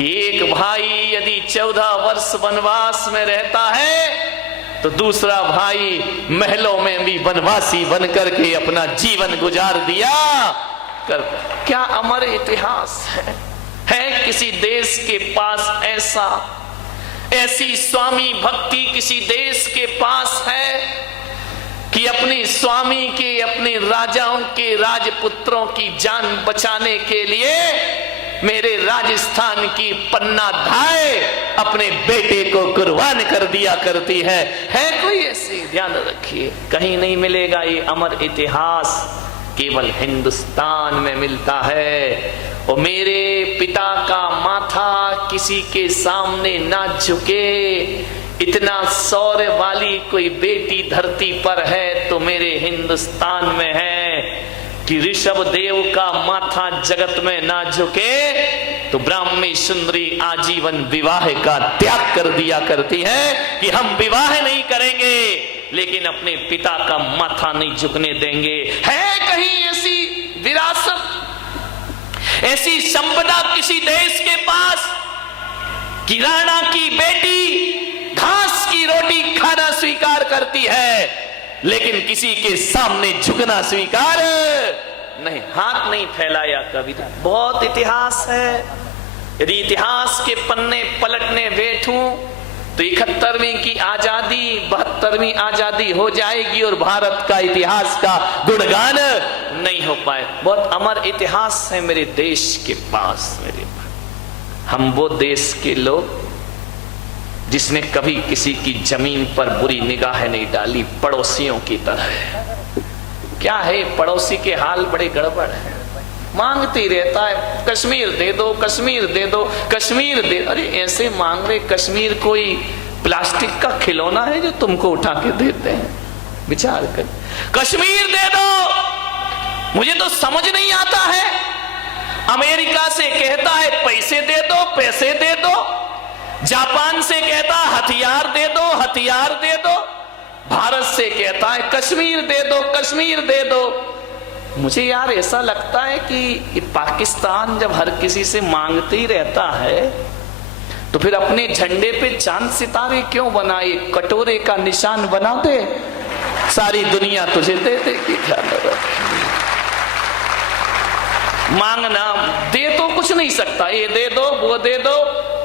कि एक भाई यदि 14 वर्ष वनवास में रहता है तो दूसरा भाई महलों में भी वनवासी बनकर के अपना जीवन गुजार दिया करता। क्या अमर इतिहास है किसी देश के पास ऐसी स्वामी भक्ति किसी देश के पास है कि अपने स्वामी के, अपने राजाओं के, राजपुत्रों की जान बचाने के लिए मेरे राजस्थान की पन्ना धाय अपने बेटे को कुर्बान कर दिया करती है कोई ऐसी? ध्यान रखिए, कहीं नहीं मिलेगा ये अमर इतिहास, केवल हिंदुस्तान में मिलता है। और मेरे पिता का माथा किसी के सामने ना झुके, इतना शौर्य वाली कोई बेटी धरती पर है तो मेरे हिंदुस्तान में है कि ऋषभ देव का माथा जगत में ना झुके तो ब्राह्मी सुंदरी आजीवन विवाह का त्याग कर दिया करती है कि हम विवाह नहीं करेंगे लेकिन अपने पिता का माथा नहीं झुकने देंगे। है कहीं ऐसी विरासत, ऐसी संपदा किसी देश के पास कि राणा की बेटी घास की रोटी खाना स्वीकार करती है लेकिन किसी के सामने झुकना स्वीकार नहीं, हाथ नहीं फैलाया कभी? बहुत इतिहास है। यदि इतिहास के पन्ने पलटने बैठूं तो 71वीं की आजादी 72वीं आजादी हो जाएगी और भारत का इतिहास का गुणगान नहीं हो पाए। बहुत अमर इतिहास है मेरे देश के पास। हम वो देश के लोग जिसने कभी किसी की जमीन पर बुरी निगाह नहीं डाली, पड़ोसियों की तरह। क्या है, पड़ोसी के हाल बड़े गड़बड़ है, मांगती रहता है कश्मीर दे दो, कश्मीर दे दो, कश्मीर दे। अरे ऐसे मांग रहे, कश्मीर कोई प्लास्टिक का खिलौना है जो तुमको उठा के देते हैं? विचार कर, कश्मीर दे दो। मुझे तो समझ नहीं आता है, अमेरिका से कहता है पैसे दे दो, पैसे दे दो, जापान से कहता हथियार दे दो, हथियार दे दो, भारत से कहता है कश्मीर दे दो, कश्मीर दे दो। मुझे यार ऐसा लगता है कि पाकिस्तान जब हर किसी से मांगते ही रहता है तो फिर अपने झंडे पे चांद सितारे क्यों बनाए? कटोरे का निशान बना दे, सारी दुनिया तुझे दे देगी। मांगना दे तो कुछ नहीं सकता, ये दे दो वो दे दो,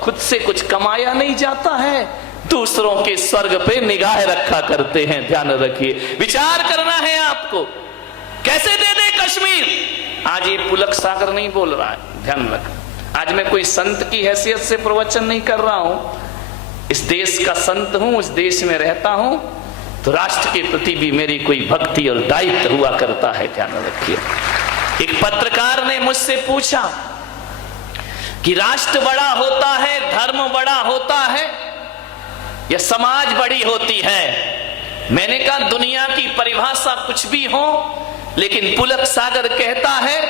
खुद से कुछ कमाया नहीं जाता है, दूसरों के स्वर्ग पे निगाह रखा करते हैं। ध्यान रखिए, विचार करना है आपको, कैसे दे दे कश्मीर? आज ये पुलक सागर नहीं बोल रहा है, ध्यान रख। आज मैं कोई संत की हैसियत से प्रवचन नहीं कर रहा हूं, इस देश का संत हूं, इस देश में रहता हूं, तो राष्ट्र के प्रति भी मेरी कोई भक्ति और दायित्व हुआ करता है। ध्यान रखिए, एक पत्रकार ने मुझसे पूछा कि राष्ट्र बड़ा होता है, धर्म बड़ा होता है या समाज बड़ी होती है? मैंने कहा दुनिया की परिभाषा कुछ भी हो, लेकिन पुलक सागर कहता है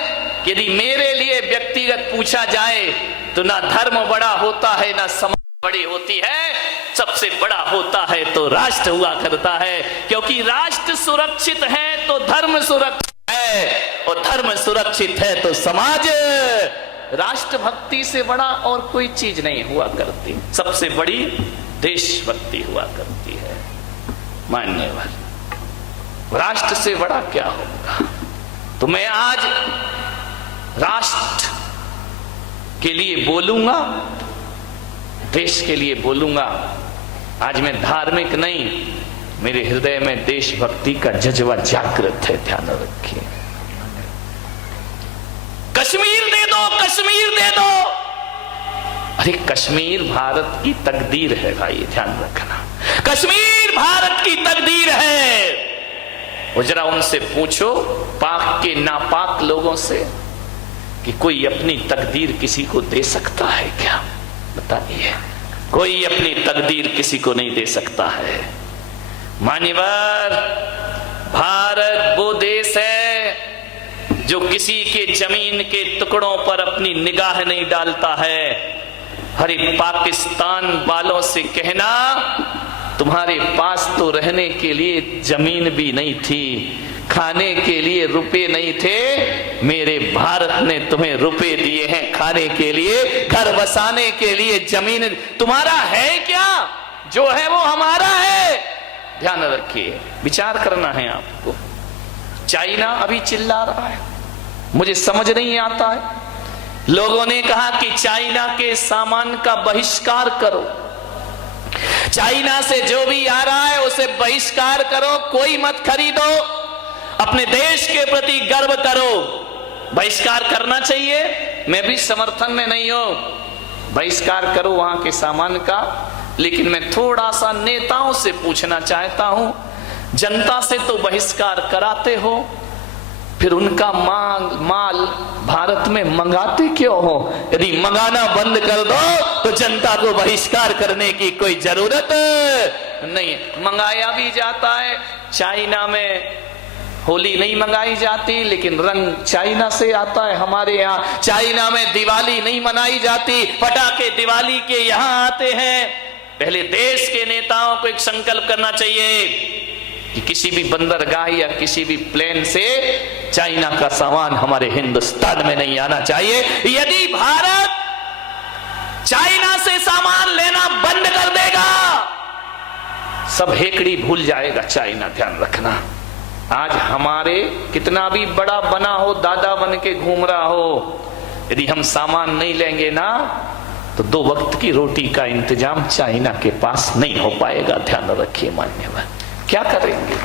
कि यदि मेरे लिए व्यक्तिगत पूछा जाए तो ना धर्म बड़ा होता है ना समाज बड़ी होती है, सबसे बड़ा होता है तो राष्ट्र हुआ करता है। क्योंकि राष्ट्र सुरक्षित है तो धर्म सुरक्षित है, और धर्म सुरक्षित है तो समाज। राष्ट्र भक्ति से बड़ा और कोई चीज नहीं हुआ करती, सबसे बड़ी देशभक्ति हुआ करती है। मान्यवर, राष्ट्र से बड़ा क्या होगा? तो मैं आज राष्ट्र के लिए बोलूंगा, देश के लिए बोलूंगा। आज मैं धार्मिक नहीं, मेरे हृदय में देशभक्ति का जज्बा जागृत है। ध्यान रखिए, कश्मीर दे दो, कश्मीर दे दो। अरे कश्मीर भारत की तकदीर है भाई, ध्यान रखना, कश्मीर भारत की तकदीर है। और जरा उनसे पूछो, पाक के नापाक लोगों से, कि कोई अपनी तकदीर किसी को दे सकता है क्या? बताइए, कोई अपनी तकदीर किसी को नहीं दे सकता है। मान्यवर, भारत वो देश है जो किसी के जमीन के टुकड़ों पर अपनी निगाह नहीं डालता है। अरे पाकिस्तान वालों से कहना, तुम्हारे पास तो रहने के लिए जमीन भी नहीं थी, खाने के लिए रुपए नहीं थे, मेरे भारत ने तुम्हें रुपए दिए हैं खाने के लिए, घर बसाने के लिए जमीन। तुम्हारा है क्या? जो है वो हमारा है। ध्यान रखिए, विचार करना है आपको। चाइना अभी चिल्ला रहा है, मुझे समझ नहीं आता है। लोगों ने कहा कि चाइना के सामान का बहिष्कार करो, चाइना से जो भी आ रहा है उसे बहिष्कार करो, कोई मत खरीदो, अपने देश के प्रति गर्व करो। बहिष्कार करना चाहिए, मैं भी समर्थन में नहीं हूं, बहिष्कार करो वहां के सामान का। लेकिन मैं थोड़ा सा नेताओं से पूछना चाहता हूं, जनता से तो बहिष्कार कराते हो, फिर उनका माल भारत में मंगाते क्यों हो? यदि मंगाना बंद कर दो तो जनता को बहिष्कार करने की कोई जरूरत नहीं। मंगाया भी जाता है, चाइना में होली नहीं मंगाई जाती, लेकिन रंग चाइना से आता है हमारे यहाँ। चाइना में दिवाली नहीं मनाई जाती, पटाखे दिवाली के यहाँ आते हैं। पहले देश के नेताओं को एक संकल्प करना चाहिए कि किसी भी बंदरगाह या किसी भी प्लेन से चाइना का सामान हमारे हिंदुस्तान में नहीं आना चाहिए। यदि भारत चाइना से सामान लेना बंद कर देगा, सब हेकड़ी भूल जाएगा चाइना, ध्यान रखना। आज हमारे कितना भी बड़ा बना हो, दादा बन के घूम रहा हो, यदि हम सामान नहीं लेंगे ना तो 2 वक्त की रोटी का इंतजाम चाइना के पास नहीं हो पाएगा। ध्यान रखिए मान्यवर, क्या करेंगे?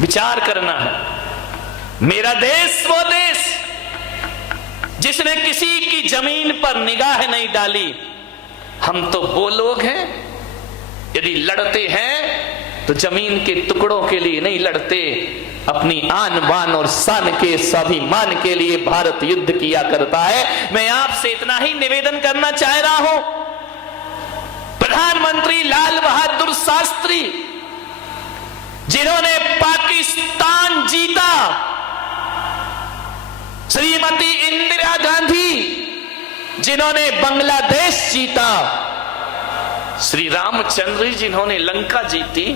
विचार करना है। मेरा देश वो देश जिसने किसी की जमीन पर निगाह नहीं डाली। हम तो वो लोग हैं, यदि लड़ते हैं तो जमीन के टुकड़ों के लिए नहीं लड़ते, अपनी आन बान और शान के स्वाभिमान के लिए भारत युद्ध किया करता है। मैं आपसे इतना ही निवेदन करना चाह रहा हूं, प्रधानमंत्री लाल बहादुर शास्त्री जिन्होंने पाकिस्तान जीता, श्रीमती इंदिरा गांधी जिन्होंने बांग्लादेश जीता, श्री रामचंद्र जिन्होंने लंका जीती,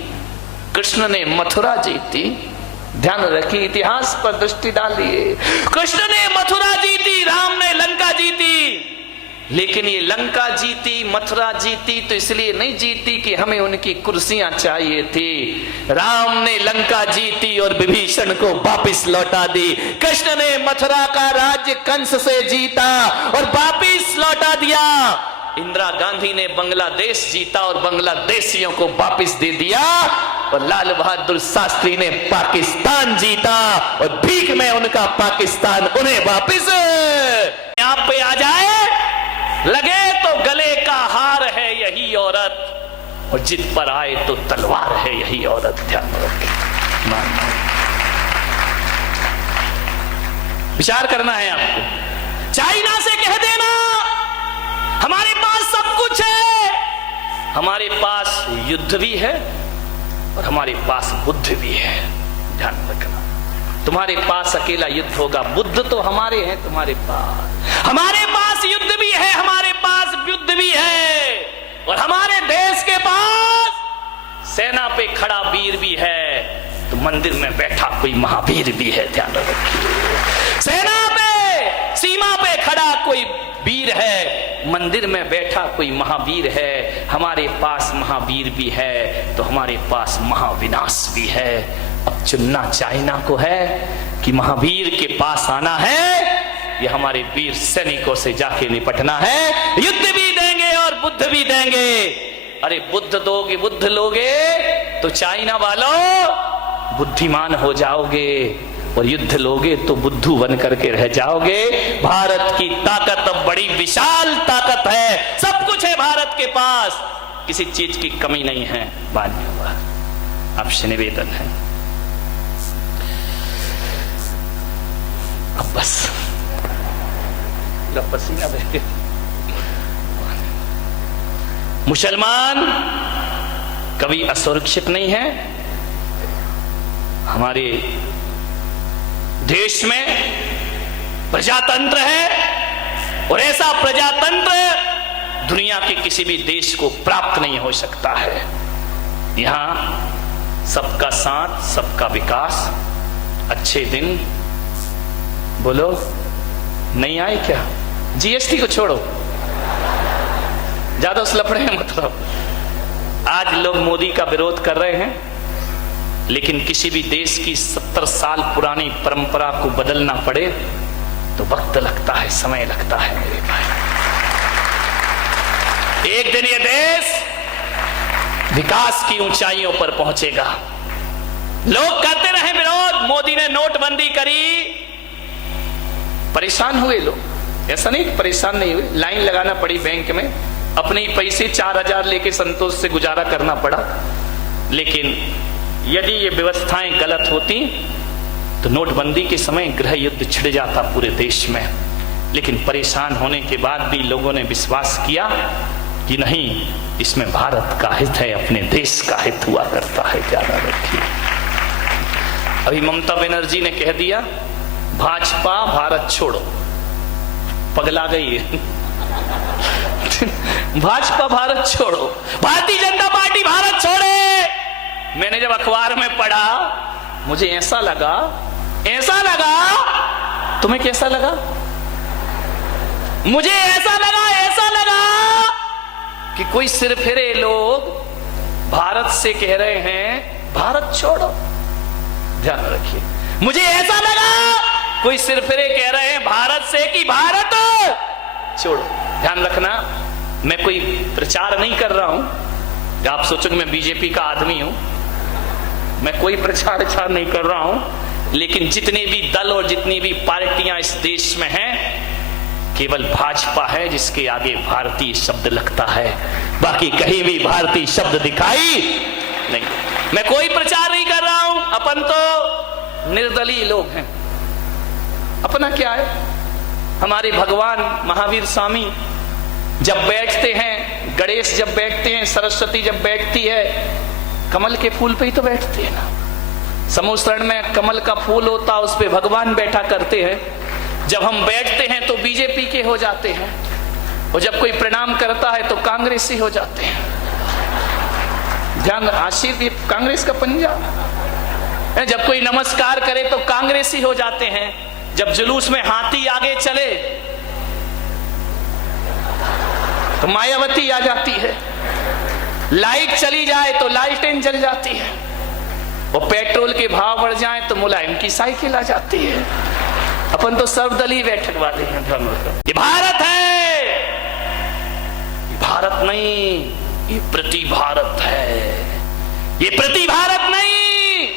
कृष्ण ने मथुरा जीती। ध्यान रखिए, इतिहास पर दृष्टि डालिए। कृष्ण ने मथुरा जीती, राम ने लंका जीती। लेकिन ये लंका जीती, मथुरा जीती तो इसलिए नहीं जीती कि हमें उनकी कुर्सियां चाहिए थी। राम ने लंका जीती और विभीषण को वापस लौटा दी। कृष्ण ने मथुरा का राज्य कंस से जीता और वापस लौटा दिया। इंदिरा गांधी ने बांग्लादेश जीता और बांग्लादेशियों को वापस दे दिया। और लाल बहादुर शास्त्री ने पाकिस्तान जीता और भीख में उनका पाकिस्तान उन्हें वापस यहाँ पे आ जाए। लगे तो गले का हार है यही औरत, और जिद पर आए तो तलवार है यही औरत। ध्यान रखें, विचार करना है आपको। चाइना से कह देना हमारे पास सब कुछ है, हमारे पास युद्ध भी है और हमारे पास बुद्ध भी है। ध्यान रखना, तुम्हारे पास अकेला युद्ध होगा, बुद्ध तो हमारे हैं तुम्हारे पास। हमारे पास युद्ध भी है, हमारे पास युद्ध भी है, और हमारे देश के पास सेना पे खड़ा वीर भी है, तो मंदिर में बैठा कोई महावीर भी है। ध्यान रखिए, सेना पे सीमा पे खड़ा कोई वीर है, मंदिर में बैठा कोई महावीर है। हमारे पास महावीर भी है तो हमारे पास महाविनाश भी है। अब चुनना चाइना को है कि महावीर के पास आना है, ये हमारे वीर सैनिकों से जाके निपटना है। युद्ध भी देंगे और बुद्ध भी देंगे। अरे बुद्ध दोगे, बुद्ध लोगे तो चाइना वालों बुद्धिमान हो जाओगे, और युद्ध लोगे तो बुद्धू बन करके रह जाओगे। भारत की ताकत अब बड़ी विशाल ताकत है, सब कुछ है भारत के पास, किसी चीज की कमी नहीं है। मान्यवर, आपसे निवेदन है, अब बस पसीना बह। मुसलमान कभी असुरक्षित नहीं है। हमारे देश में प्रजातंत्र है, और ऐसा प्रजातंत्र दुनिया के किसी भी देश को प्राप्त नहीं हो सकता है। यहां सबका साथ, सबका विकास, अच्छे दिन बोलो नहीं आए क्या? जीएसटी को छोड़ो, ज्यादा उस लफड़े में मत रहो। आज लोग मोदी का विरोध कर रहे हैं, लेकिन किसी भी देश की 70 साल पुरानी परंपरा को बदलना पड़े तो वक्त लगता है, समय लगता है मेरे भाई। एक दिन ये देश विकास की ऊंचाइयों पर पहुंचेगा। लोग करते रहे विरोध, मोदी ने नोटबंदी करी, परेशान हुए लोग। ऐसा नहीं परेशान नहीं हुए, लाइन लगाना पड़ी बैंक में, अपने ही पैसे 4000 लेके संतोष से गुजारा करना पड़ा। लेकिन यदि ये व्यवस्थाएं गलत होती तो नोटबंदी के समय गृह युद्ध छिड़ जाता पूरे देश में। लेकिन परेशान होने के बाद भी लोगों ने विश्वास किया कि नहीं, इसमें भारत का हित है, अपने देश का हित हुआ करता है। ध्यान रखिए, अभी ममता बनर्जी ने कह दिया भाजपा भारत छोड़ो, पगला गई है। भाजपा भारत छोड़ो, भारतीय जनता पार्टी भारत छोड़े। मैंने जब अखबार में पढ़ा मुझे ऐसा लगा, तुम्हें कैसा लगा? मुझे ऐसा लगा कि कोई सिरफिरे लोग भारत से कह रहे हैं भारत छोड़ो। ध्यान रखिए, मुझे ऐसा लगा कोई सिरफिरे कह रहे हैं भारत से कि भारत छोड़ो। ध्यान रखना, मैं कोई प्रचार नहीं कर रहा हूं। आप सोचोगे मैं बीजेपी का आदमी हूं, मैं कोई प्रचार नहीं कर रहा हूं। लेकिन जितने भी दल और जितनी भी पार्टियां इस देश में हैं, केवल भाजपा है जिसके आगे भारतीय शब्द लगता है, बाकी कहीं भी भारतीय शब्द दिखाई नहीं। मैं कोई प्रचार नहीं कर रहा हूं, अपन तो निर्दलीय लोग हैं। अपना क्या है? हमारे भगवान महावीर स्वामी जब बैठते हैं, गणेश जब बैठते हैं, सरस्वती जब बैठती है, कमल के फूल पे ही तो बैठते हैं ना। समोसरण में कमल का फूल होता, उस पे भगवान बैठा करते हैं। जब हम बैठते हैं तो बीजेपी के हो जाते हैं, और जब कोई प्रणाम करता है तो कांग्रेसी हो जाते हैं। ध्यान, आशीर्वाद कांग्रेस का पंजा। जब कोई नमस्कार करे तो कांग्रेसी हो जाते हैं। जब जुलूस में हाथी आगे चले तो मायावती आ जाती है, लाइट चली जाए तो लालटेन जल जाती है, और पेट्रोल के भाव बढ़ जाए तो मुलायम की साइकिल आ जाती है। अपन तो सर्वदलीय बैठक वाले हैं। ये भारत है, ये भारत नहीं, ये प्रति भारत है। ये प्रति भारत नहीं,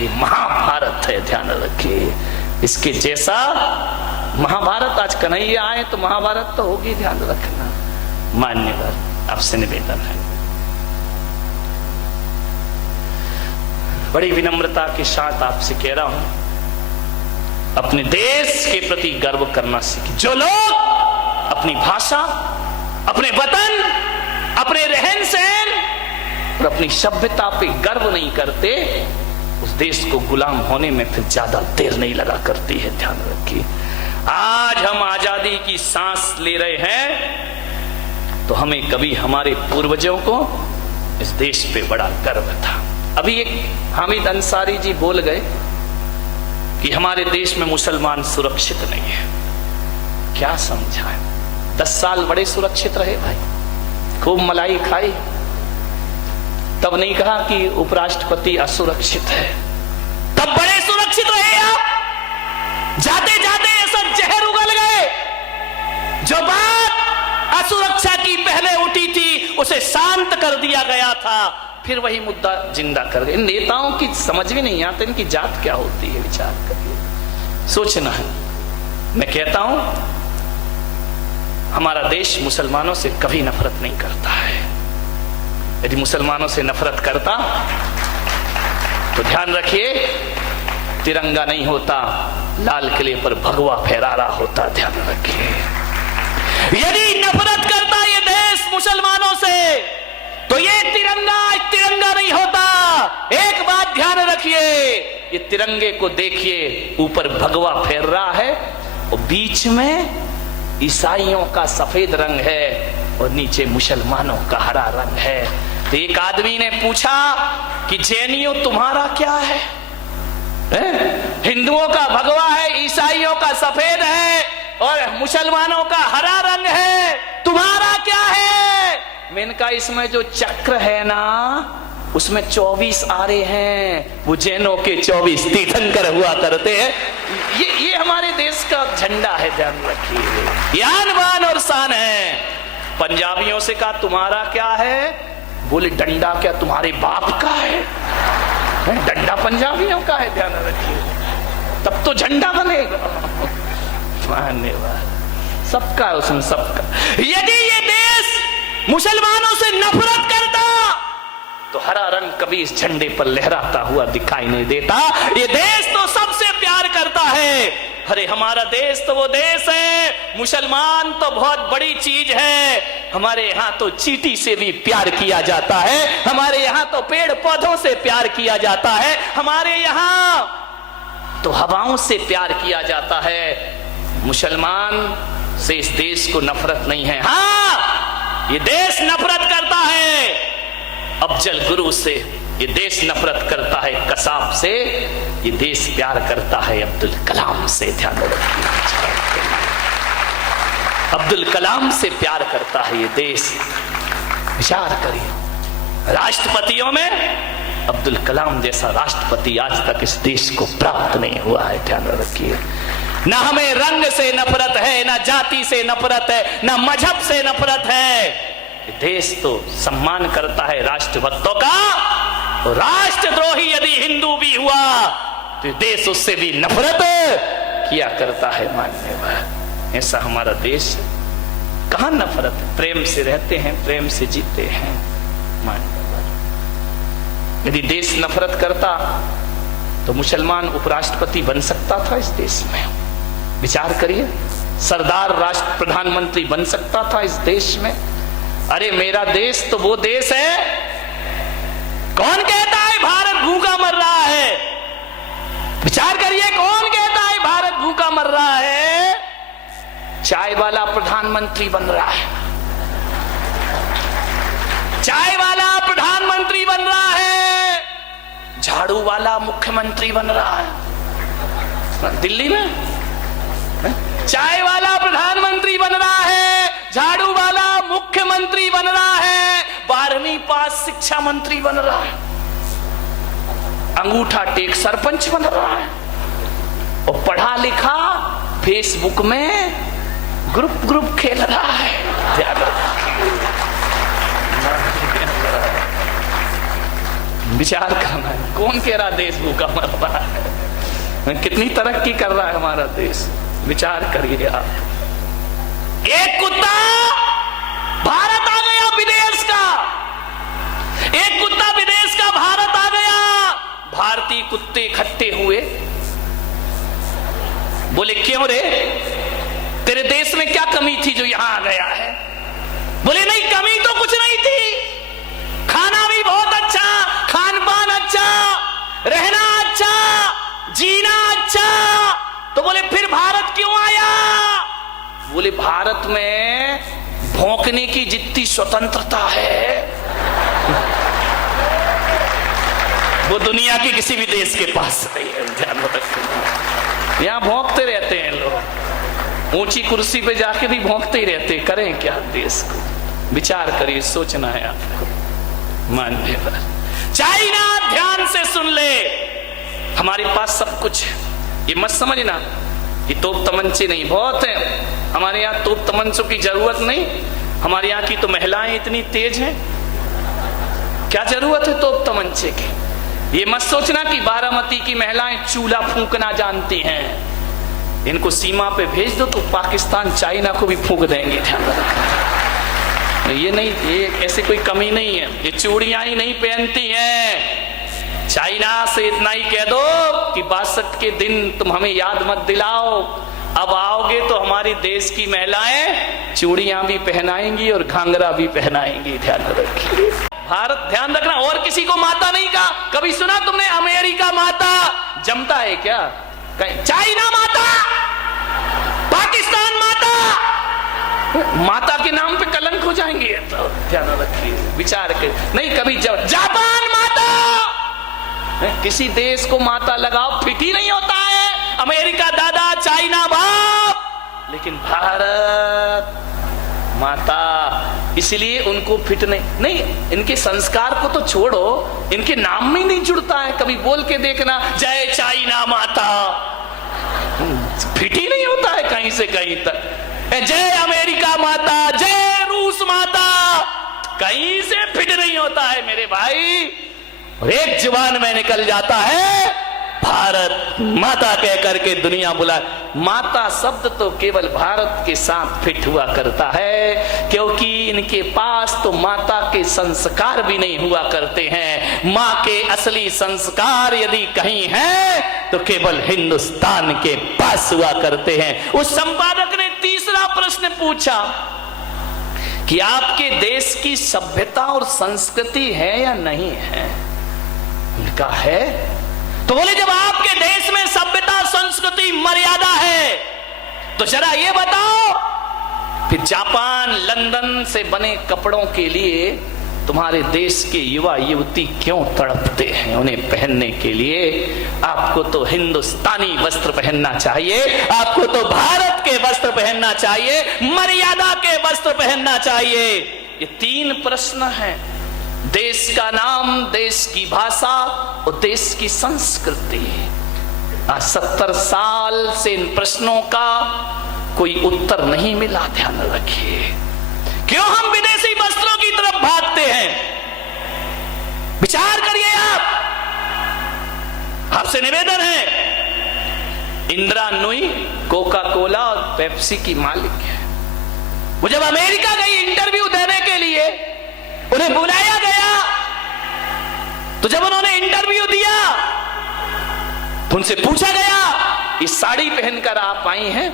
ये महाभारत है। ध्यान रखिए, इसके जैसा महाभारत आज कन्हैया आए तो महाभारत तो होगी। ध्यान रखना। मान्यवर, आपसे निवेदन है, बड़ी विनम्रता के साथ आपसे कह रहा हूं, अपने देश के प्रति गर्व करना सीखें। जो लोग अपनी भाषा, अपने वतन, अपने रहन सहन और अपनी सभ्यता पे गर्व नहीं करते, उस देश को गुलाम होने में फिर ज्यादा देर नहीं लगा करती है। ध्यान रखिए, आज हम आजादी की सांस ले रहे हैं तो हमें कभी हमारे पूर्वजों को इस देश पे बड़ा गर्व था। अभी एक हामिद अंसारी जी बोल गए कि हमारे देश में मुसलमान सुरक्षित नहीं है। क्या समझा है? 10 साल बड़े सुरक्षित रहे भाई, खूब मलाई खाई, तब नहीं कहा कि उपराष्ट्रपति असुरक्षित है। तब बड़े सुरक्षित रहे आप। जाते जाते ऐसा जहर उगल गए, जो बात असुरक्षा की पहले उठी थी उसे शांत कर दिया गया था, फिर वही मुद्दा जिंदा कर गए। नेताओं की समझ भी नहीं आता इनकी जात क्या होती है, विचार करिए, सोचना है। मैं कहता हूं हमारा देश मुसलमानों से कभी नफरत नहीं करता है। यदि मुसलमानों से नफरत करता तो ध्यान रखिए, तिरंगा नहीं होता, लाल किले पर भगवा फहरा रहा होता। ध्यान रखिए, यदि नफरत करता ये देश मुसलमानों से तो ये तिरंगा नहीं होता। एक बात ध्यान रखिए, ये तिरंगे को देखिए, ऊपर भगवा फहर रहा है और बीच में ईसाइयों का सफेद रंग है और नीचे मुसलमानों का हरा रंग है। तो एक आदमी ने पूछा कि जैनियों तुम्हारा क्या है? हिंदुओं का भगवा है, ईसाइयों का सफेद है और मुसलमानों का हरा रंग है, तुम्हारा क्या है? मैंने कहा इसमें जो चक्र है ना उसमें 24 आरे हैं, वो जैनों के 24 तीर्थंकर हुआ करते हैं। ये हमारे देश का झंडा है, ध्यान रखिए, यान बान और शान है। पंजाबियों से कहा तुम्हारा क्या है? बोले डंडा क्या तुम्हारे बाप का है? डंडा पंजाबियों का है, ध्यान रखिए, तब तो झंडा बनेगा। धन्यवाद, सबका उसमें सबका। यदि ये देश मुसलमानों से नफरत करता तो हरा रंग कभी इस झंडे पर लहराता हुआ दिखाई नहीं देता। ये देश तो सबसे प्यार करता है। अरे हमारा देश तो वो देश है, मुसलमान तो बहुत बड़ी चीज है। हमारे यहाँ तो चींटी से भी प्यार किया जाता है, हमारे यहाँ तो पेड़ पौधों से प्यार किया जाता है, हमारे यहाँ तो हवाओं से प्यार किया जाता है। मुसलमान से इस देश को नफरत नहीं है। हाँ, ये देश नफरत करता है अफजल गुरु से, ये देश नफरत करता है कसाब से, ये देश प्यार करता है अब्दुल कलाम से। ध्यान रखिए, अब्दुल कलाम से प्यार करता है ये देश। विचार करिए, राष्ट्रपतियों में अब्दुल कलाम जैसा राष्ट्रपति आज तक इस देश को प्राप्त नहीं हुआ है। ध्यान रखिए, ना हमें रंग से नफरत है, ना जाति से नफरत है, ना मजहब से नफरत है। देश तो सम्मान करता है राष्ट्रभक्तों का, और राष्ट्रद्रोही यदि हिंदू भी हुआ तो देश उससे भी नफरत किया करता है। मान्यवर, ऐसा हमारा देश। कहां नफरत? प्रेम से रहते हैं, प्रेम से जीते हैं। मान्यवर, यदि देश नफरत करता तो मुसलमान उपराष्ट्रपति बन सकता था इस देश में। विचार करिए, सरदार राष्ट्र प्रधानमंत्री बन सकता था इस देश में। अरे मेरा देश तो वो देश है, कौन कहता है भारत भूखा मर रहा है? विचार करिए, कौन कहता है भारत भूखा मर रहा है? चाय वाला प्रधानमंत्री बन रहा है, चाय वाला प्रधानमंत्री बन रहा है, झाड़ू वाला मुख्यमंत्री बन रहा है। दिल्ली में चाय वाला प्रधानमंत्री बन रहा है, झाड़ू वाला मुख्यमंत्री बन रहा है, 12वीं पास शिक्षा मंत्री बन रहा है, अंगूठा टेक सरपंच बन रहा है, और पढ़ा लिखा फेसबुक में ग्रुप खेल रहा है। विचार करना है, कौन कह रहा देश भूखा मर रहा है? कितनी तरक्की कर रहा है हमारा देश। विचार करिए आप। एक कुत्ता भारत आ गया विदेश का, एक कुत्ता विदेश का भारत आ गया। भारतीय कुत्ते इकट्ठे हुए, बोले क्यों रे, तेरे देश में क्या कमी थी जो यहां आ गया है? बोले नहीं, कमी तो कुछ नहीं थी, खाना भी बहुत अच्छा, खान पान अच्छा, रहना अच्छा, जीना अच्छा। तो बोले फिर भारत क्यों आया? बोले भारत में भौंकने की जितनी स्वतंत्रता है वो दुनिया के किसी भी देश के पास नहीं है। ध्यान रखना, यहां भौंकते रहते हैं लोग, ऊंची कुर्सी पे जाके भी भौंकते ही रहते। करें क्या देश को? विचार करिए, सोचना है आपको। मान्यवर, चाइना ध्यान से सुन ले, हमारे पास सब कुछ है। ये मत समझना ये तोप तमंचे नहीं, बहुत है हमारे यहाँ तोप तमंचों की जरूरत नहीं। हमारे यहाँ की तो महिलाएं इतनी तेज हैं, क्या जरूरत है तोप तमंचे की? ये मत सोचना कि बारामती की महिलाएं चूल्हा फूंकना जानती हैं। इनको सीमा पे भेज दो तो पाकिस्तान चाइना को भी फूंक देंगे। ध्यान रखना, ये नहीं, ये ऐसे कोई कमी नहीं है। ये चूड़ियां ही नहीं पहनती हैं। चाइना से इतना ही कह दो कि 62 के दिन तुम हमें याद मत दिलाओ, अब आओगे तो हमारे देश की महिलाएं चूड़ियां भी पहनाएंगी और घाघरा भी पहनाएंगी। ध्यान रखिए, भारत ध्यान रखना। और किसी को माता नहीं कहा। कभी सुना तुमने अमेरिका माता? जमता है क्या? चाइना माता, पाकिस्तान माता, माता के नाम पे कलंक हो जाएंगे। तो ध्यान रखिए, विचार कर। नहीं, कभी जापान माता, किसी देश को माता लगाओ फिट ही नहीं होता है। अमेरिका दादा, चाइना बाप, लेकिन भारत माता, इसलिए उनको फिट नहीं। इनके संस्कार को तो छोड़ो, इनके नाम में नहीं जुड़ता है। कभी बोल के देखना, जय चाइना माता, फिट ही नहीं होता है कहीं से कहीं तक। जय अमेरिका माता, जय रूस माता, कहीं से फिट नहीं होता है मेरे भाई। और एक जुबान में निकल जाता है भारत माता कह करके दुनिया बुला। माता शब्द तो केवल भारत के साथ फिट हुआ करता है, क्योंकि इनके पास तो माता के संस्कार भी नहीं हुआ करते हैं। माँ के असली संस्कार यदि कहीं हैं तो केवल हिंदुस्तान के पास हुआ करते हैं। उस संपादक ने तीसरा प्रश्न पूछा कि आपके देश की सभ्यता और संस्कृति है या नहीं है? उनका है। तो बोले जब आपके देश में सभ्यता, संस्कृति, मर्यादा है तो जरा ये बताओ, फिर जापान, लंदन से बने कपड़ों के लिए तुम्हारे देश के युवा युवती क्यों तड़पते हैं उन्हें पहनने के लिए? आपको तो हिंदुस्तानी वस्त्र पहनना चाहिए, आपको तो भारत के वस्त्र पहनना चाहिए, मर्यादा के वस्त्र पहनना चाहिए। ये तीन प्रश्न हैं, देश का नाम, देश की भाषा और देश की संस्कृति। आज 70 साल से इन प्रश्नों का कोई उत्तर नहीं मिला। ध्यान रखिए, क्यों हम विदेशी वस्त्रों की तरफ भागते हैं? विचार करिए आपसे निवेदन है। इंदिरा नूई कोका कोला और पेप्सी की मालिक है। वो जब अमेरिका गई इंटरव्यू देने के लिए, उन्हें बुलाया गया, तो जब उन्होंने इंटरव्यू दिया तो उनसे पूछा गया, इस साड़ी पहनकर आप आई हैं,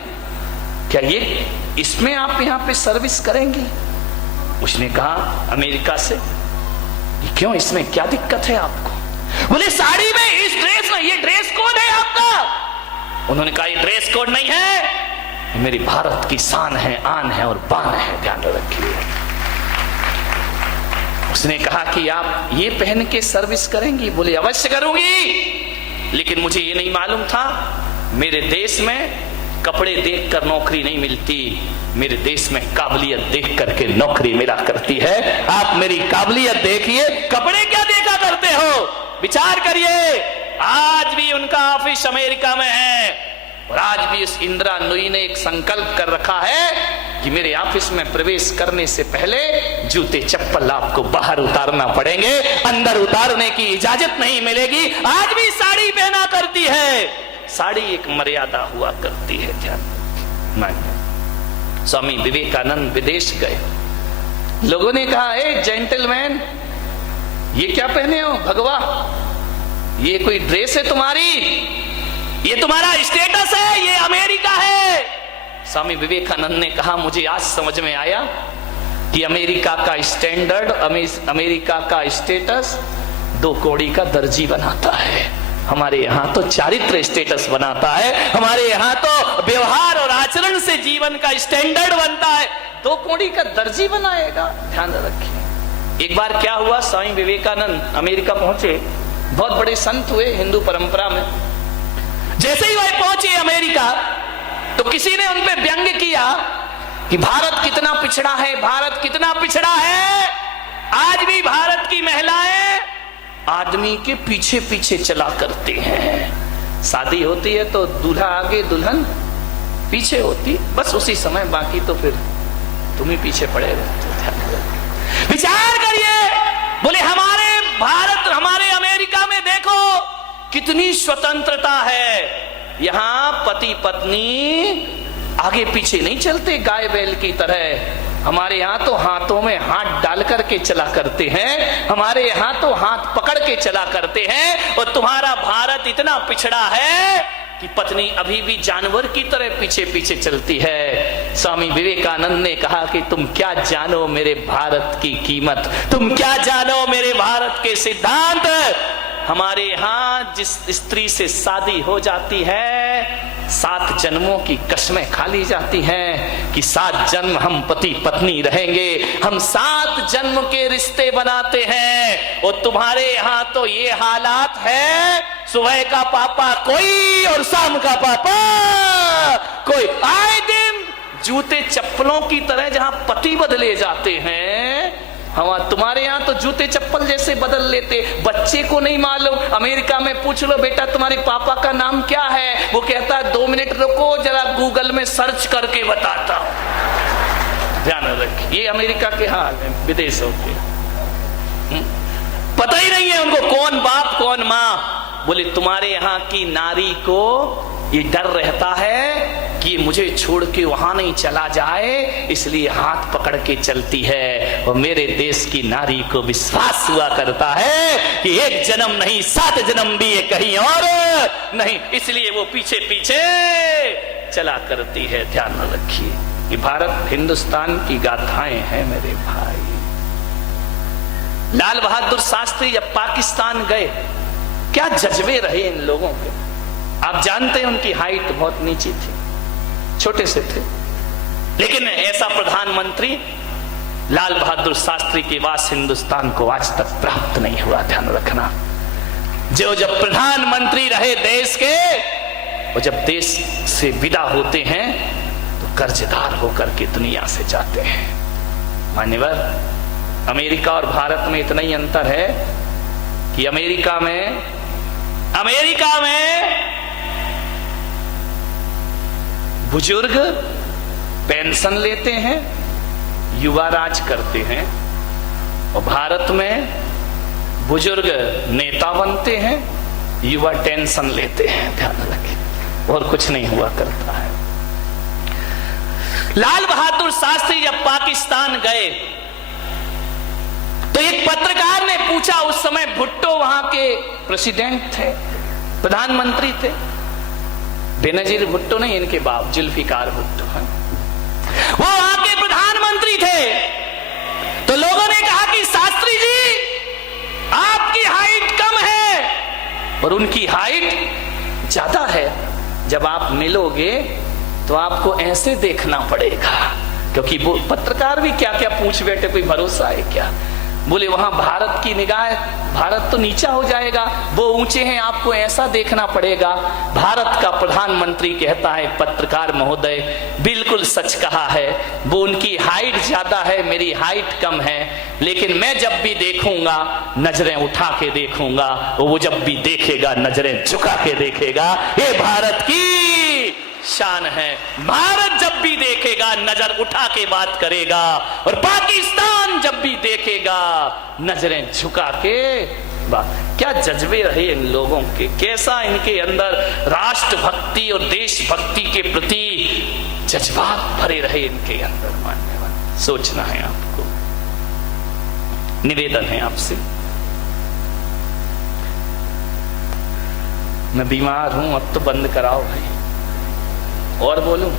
क्या ये इसमें आप यहां पे सर्विस करेंगी? उसने कहा अमेरिका से, क्यों, इसमें क्या दिक्कत है आपको? बोले साड़ी में, इस ड्रेस में, ये ड्रेस कोड है आपका? उन्होंने कहा ये ड्रेस कोड नहीं है, मेरी भारत की शान है, आन है और बान है, ध्यान रखिए। उसने कहा कि आप ये पहन के सर्विस करेंगी? बोले अवश्य करूंगी, लेकिन मुझे ये नहीं मालूम था मेरे देश में कपड़े देखकर नौकरी नहीं मिलती, मेरे देश में काबिलियत देख करके नौकरी मिला करती है। आप मेरी काबिलियत देखिए, कपड़े क्या देखा करते हो? विचार करिए। आज भी उनका ऑफिस अमेरिका में है और आज भी इस इंदिरा नूई ने एक संकल्प कर रखा है कि मेरे ऑफिस में प्रवेश करने से पहले जूते चप्पल आपको बाहर उतारना पड़ेंगे, अंदर उतारने की इजाजत नहीं मिलेगी। आज भी साड़ी पहना करती है, साड़ी एक मर्यादा हुआ करती है। ध्यान, स्वामी विवेकानंद विदेश गए, लोगों ने कहा ए जेंटलमैन, ये क्या पहने हो भगवा, ये कोई ड्रेस है तुम्हारी, ये तुम्हारा स्टेटस है, ये अमेरिका है। स्वामी विवेकानंद ने कहा मुझे आज समझ में आया कि अमेरिका का स्टैंडर्ड, अमेरिका का स्टेटस 2 कौड़ी का दर्जी बनाता है, हमारे यहाँ तो चारित्र स्टेटस बनाता है, हमारे यहाँ तो व्यवहार और आचरण से जीवन का स्टैंडर्ड बनता है, 2 कौड़ी का दर्जी बनाएगा। ध्यान रखिए। एक बार क्या हुआ, स्वामी विवेकानंद अमेरिका पहुंचे, बहुत बड़े संत हुए हिंदू परंपरा में। जैसे ही वह पहुंचे अमेरिका तो किसी ने उन पे व्यंग किया कि भारत कितना पिछड़ा है, भारत कितना पिछड़ा है। आज भी भारत की महिलाएं आदमी के पीछे पीछे चला करती हैं। शादी होती है तो दूल्हा आगे दुल्हन पीछे होती, बस उसी समय, बाकी तो फिर तुम ही पीछे पड़े रहते। विचार करिए। बोले हमारे भारत, हमारे अमेरिका में देखो कितनी स्वतंत्रता है, यहां पति पत्नी आगे पीछे नहीं चलते गाय बैल की तरह। हमारे यहां तो हाथों में हाथ डाल करके चला करते हैं, हमारे यहां तो हाथ पकड़ के चला करते हैं। और तुम्हारा भारत इतना पिछड़ा है कि पत्नी अभी भी जानवर की तरह पीछे पीछे चलती है। स्वामी विवेकानंद ने कहा कि तुम क्या जानो मेरे भारत की कीमत, तुम क्या जानो मेरे भारत के सिद्धांत। हमारे यहाँ जिस स्त्री से शादी हो जाती है 7 जन्मों की कसमें खा ली जाती हैं कि 7 जन्म हम पति पत्नी रहेंगे, हम 7 जन्म के रिश्ते बनाते हैं। और तुम्हारे यहाँ तो ये हालात है, सुबह का पापा कोई और शाम का पापा कोई। आए दिन जूते चप्पलों की तरह जहां पति बदले जाते हैं, हम तुम्हारे यहां तो जूते चप्पल जैसे बदल लेते। बच्चे को नहीं मालूम, अमेरिका में पूछ लो बेटा तुम्हारे पापा का नाम क्या है, वो कहता है 2 मिनट रुको जरा गूगल में सर्च करके बताता हूं। ध्यान रखिए, ये अमेरिका के हाल है, विदेशों के पता ही नहीं है उनको कौन बाप कौन मां। बोले तुम्हारे यहां की नारी को ये डर रहता है कि मुझे छोड़ के वहां नहीं चला जाए, इसलिए हाथ पकड़ के चलती है। और मेरे देश की नारी को विश्वास हुआ करता है कि एक जन्म नहीं 7 जन्म भी ये कहीं और नहीं, इसलिए वो पीछे पीछे चला करती है। ध्यान रखिए, ये भारत हिंदुस्तान की गाथाएं हैं मेरे भाई। लाल बहादुर शास्त्री जब पाकिस्तान गए, क्या जज्बे रहे इन लोगों के। आप जानते हैं उनकी हाइट बहुत नीची थी, छोटे से थे, लेकिन ऐसा प्रधानमंत्री लाल बहादुर शास्त्री के वास हिंदुस्तान को आज तक प्राप्त नहीं हुआ। ध्यान रखना, जो जब प्रधानमंत्री रहे देश के, वो जब देश से विदा होते हैं तो कर्जदार होकर के दुनिया से जाते हैं। मान्यवर, अमेरिका और भारत में इतना ही अंतर है कि अमेरिका में बुजुर्ग पेंशन लेते हैं, युवा राज करते हैं, और भारत में बुजुर्ग नेता बनते हैं, युवा टेंशन लेते हैं। ध्यान रखें, और कुछ नहीं हुआ करता है। लाल बहादुर शास्त्री जब पाकिस्तान गए तो एक पत्रकार ने पूछा, उस समय भुट्टो वहां के प्रेसिडेंट थे, प्रधानमंत्री थे, बेनजीर भुट्टो नहीं, इनके बाप जुल्फिकार भुट्टो हैं, वो वहां के प्रधानमंत्री थे। तो लोगों ने कहा कि शास्त्री जी आपकी हाइट कम है और उनकी हाइट ज्यादा है, जब आप मिलोगे तो आपको ऐसे देखना पड़ेगा। क्योंकि वो पत्रकार भी क्या क्या पूछ बैठे, कोई भरोसा है क्या। बोले वहां भारत की निगाह, भारत तो नीचा हो जाएगा, वो ऊंचे हैं, आपको ऐसा देखना पड़ेगा। भारत का प्रधानमंत्री कहता है, पत्रकार महोदय बिल्कुल सच कहा है, वो उनकी हाइट ज्यादा है, मेरी हाइट कम है, लेकिन मैं जब भी देखूंगा नजरें उठा के देखूंगा, वो जब भी देखेगा नजरें झुका के देखेगा। ये भारत की शान है। भारत जब भी देखेगा नजर उठा के बात करेगा, और पाकिस्तान जब भी देखेगा नजरें झुका के बात। क्या जज्बे रहे इन लोगों के, कैसा इनके अंदर राष्ट्रभक्ति और देशभक्ति के प्रति जज्बात भरे रहे इनके अंदर। मान्यवर, सोचना है आपको, निवेदन है आपसे। मैं बीमार हूं, अब तो बंद कराओ भाई। और बोलूं?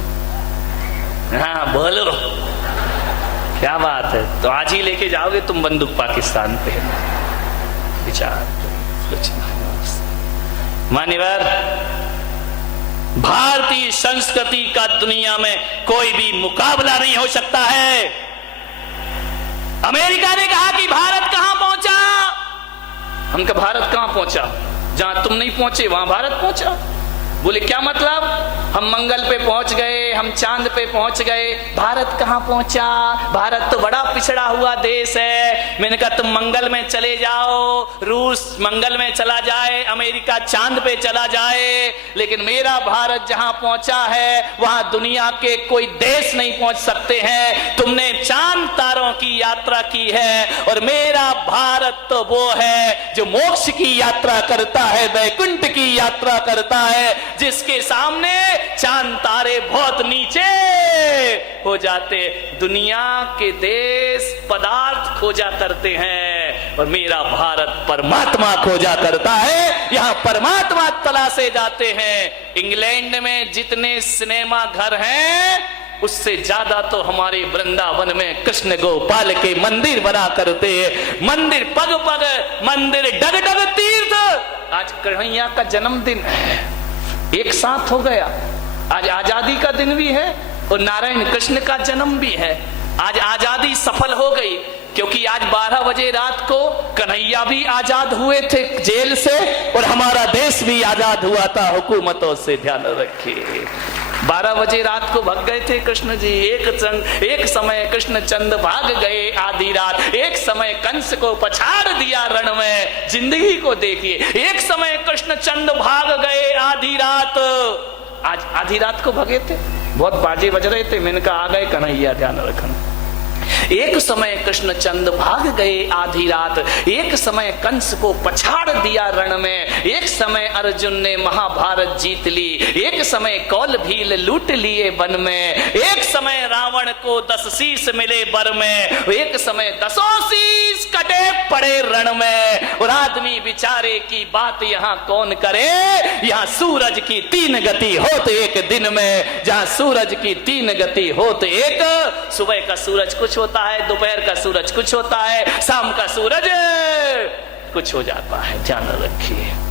हाँ बोलो, क्या बात है। तो आज ही लेके जाओगे तुम बंदूक पाकिस्तान पे? विचार मान्यवर, भारतीय संस्कृति का दुनिया में कोई भी मुकाबला नहीं हो सकता है। अमेरिका ने कहा कि भारत कहां पहुंचा, हम कहा भारत कहां पहुंचा, जहां तुम नहीं पहुंचे वहां भारत पहुंचा। बोले क्या मतलब, हम मंगल पे पहुंच गए, हम चांद पे पहुंच गए, भारत कहां पहुंचा, भारत तो बड़ा पिछड़ा हुआ देश है। मैंने कहा तुम मंगल में चले जाओ, रूस मंगल में चला जाए, अमेरिका चांद पे चला जाए, लेकिन मेरा भारत जहां पहुंचा है वहां दुनिया के कोई देश नहीं पहुंच सकते हैं। तुमने चांद तारों की यात्रा की है, और मेरा भारत तो वो है जो मोक्ष की यात्रा करता है, वैकुंठ की यात्रा करता है, जिसके सामने चांद तारे बहुत नीचे हो जाते। दुनिया के देश पदार्थ खोजा करते हैं, और मेरा भारत परमात्मा खोजा करता है। यहां परमात्मा तलाशे जाते हैं। इंग्लैंड में जितने सिनेमा घर हैं उससे ज्यादा तो हमारे वृंदावन में कृष्ण गोपाल के मंदिर बना करते हैं। मंदिर पग पग, मंदिर डग डग तीर्थ। आज कन्हैया का जन्मदिन है, एक साथ हो गया। आज आजादी का दिन भी है और नारायण कृष्ण का जन्म भी है। आज आजादी सफल हो गई, क्योंकि आज 12 बजे रात को कन्हैया भी आजाद हुए थे जेल से और हमारा देश भी आजाद हुआ था हुकूमतों से। ध्यान रखिए, 12 बजे रात को भाग गए थे कृष्ण जी। एक समय कृष्ण चंद भाग गए आधी रात, एक समय कंस को पछाड़ दिया रण में। जिंदगी को देखिए, एक समय कृष्ण चंद भाग गए आधी रात। आज आधी रात को भागे थे, बहुत बाजे बज रहे थे, मैंने कहा आ गए कन्हैया, ध्यान रखना। एक समय कृष्ण चंद भाग गए आधी रात, एक समय कंस को पछाड़ दिया रण में, एक समय अर्जुन ने महाभारत जीत ली, एक समय कौल भील लूट लिए वन में, एक समय रावण को 10 शीश मिले बर में, एक समय 10 शीश कटे पड़े रण में। और आदमी बेचारे की बात यहाँ कौन करे, यहाँ सूरज की 3 गति होत एक दिन में, जहाँ सूरज की 3 गति होत एक, सुबह का सूरज कुछ होता है, दोपहर का सूरज कुछ होता है, शाम का सूरज कुछ हो जाता है। ध्यान रखिए।